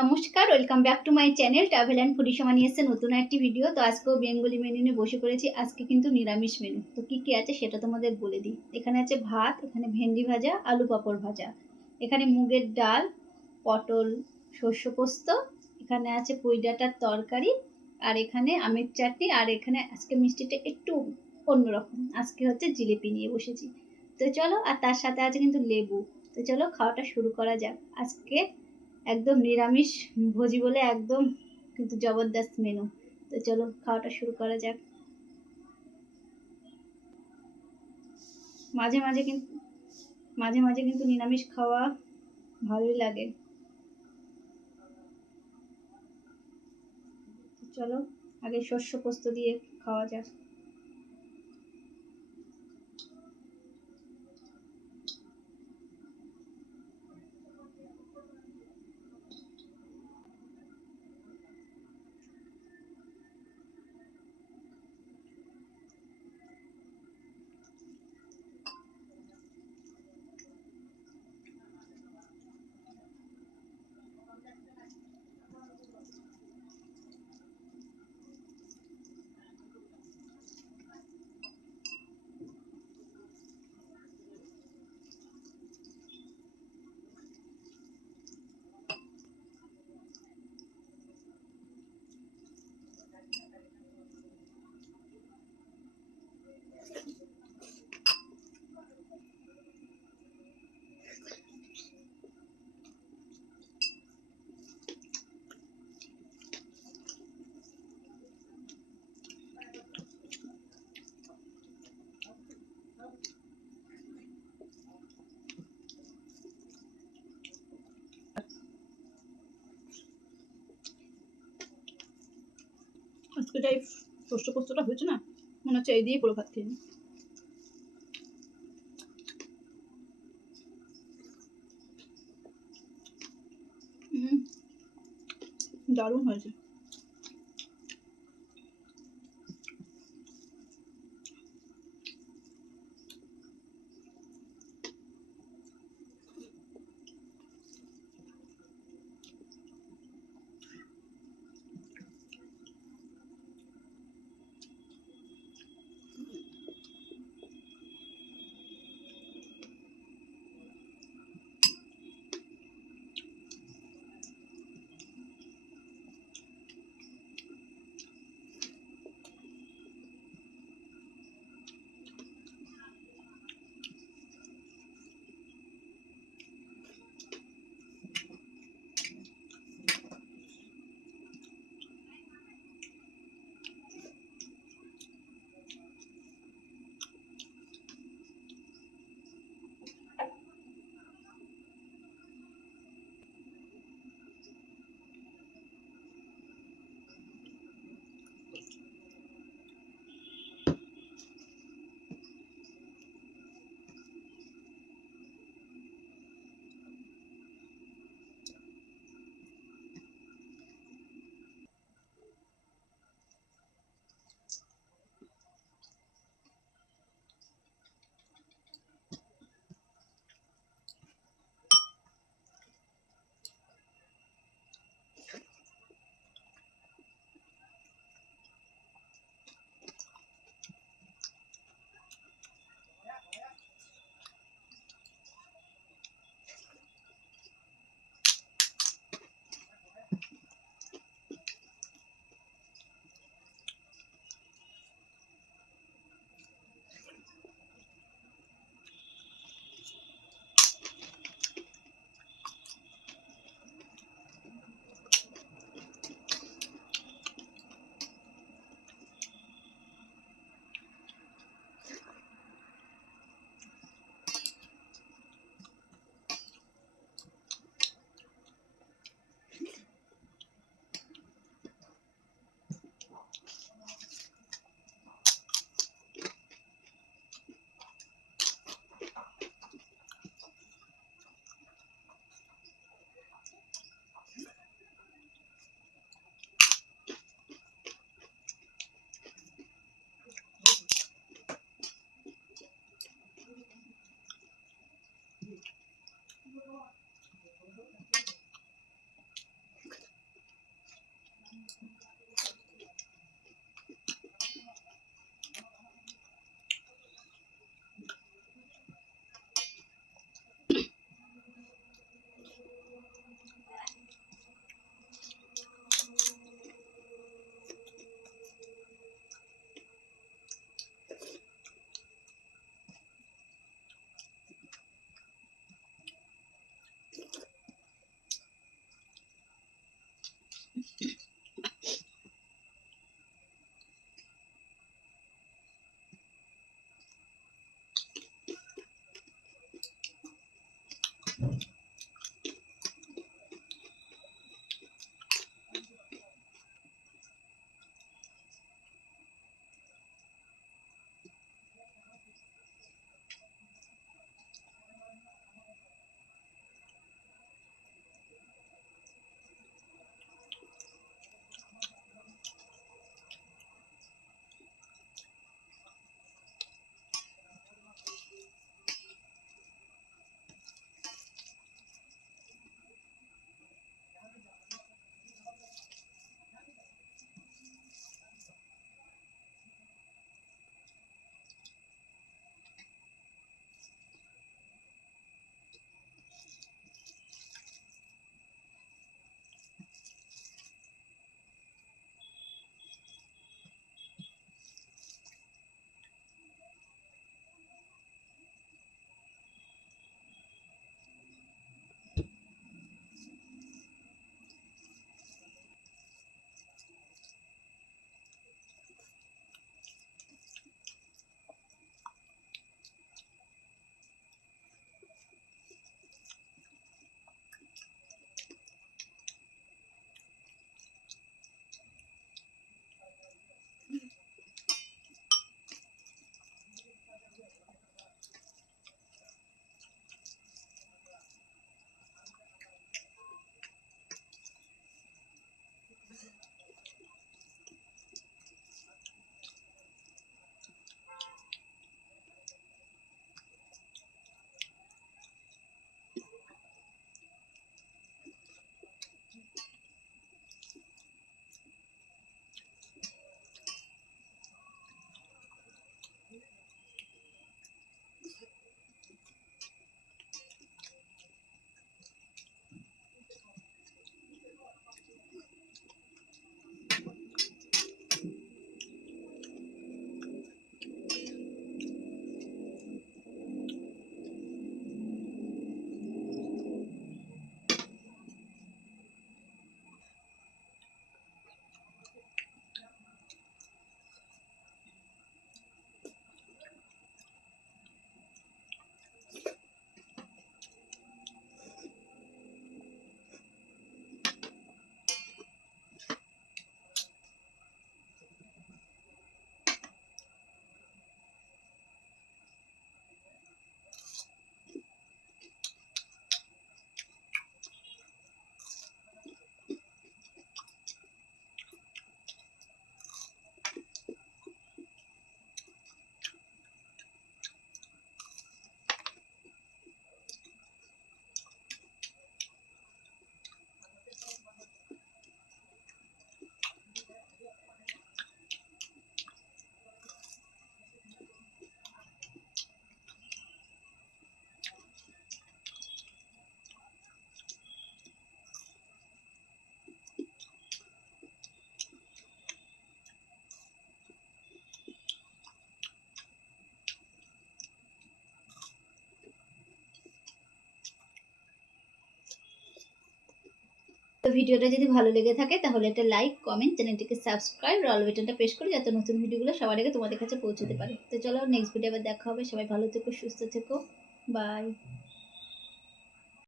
নমস্কার, welcome back to my channel travel and foodie সময় নিয়ে এসেছে নতুন একটি ভিডিও। তো আজকেও বেঙ্গলি মেনু নিয়ে বসে পড়েছি। আজকে কিন্তু নিরামিষ মেনু। তো কি কি আছে সেটা তোমাদের বলে দিই। এখানে আছে ভাত, এখানে ভেন্ডি ভাজা, আলু পাঁপড় ভাজা, এখানে মুগের ডাল, পটল শস্য পোস্ত, এখানে আছে পুঁই ডাঁটার তরকারি, আর এখানে আমের চাটনি, আর এখানে আজকে মিষ্টিটা একটু অন্যরকম, আজকে হচ্ছে জিলিপি নিয়ে বসেছি। তো চলো, আর তার সাথে আছে কিন্তু লেবু। তো চলো খাওয়াটা শুরু করা যাক। আজকে একদম নিরামিষ ভোজি বলে একদম কিন্তু জবরদস্ত মেনু। তো চলো খাওয়াটা শুরু করা যাক। মাঝে মাঝে কিন্তু নিরামিষ খাওয়া ভালোই লাগে। চলো আগে শস্য পোস্ত দিয়ে খাওয়া যাক। আজকে এই শস্য পোস্তটা হয়েছে না, মনে হচ্ছে এই দিয়ে পুরো ভাত খেয়ে নিই। দারুণ হয়েছে। তো ভিডিওটা যদি ভালো লেগে থাকে তাহলে একটা লাইক, কমেন্ট, চ্যানেলটিকে সাবস্ক্রাইব আর অল বাটনটা প্রেস করে যাতে নতুন ভিডিওগুলো সবার আগে তোমাদের কাছে পৌঁছতে পারে। তো চলো নেক্সট ভিডিও আবার দেখা হবে। সবাই ভালো থেকো, সুস্থ থেকো, বাই।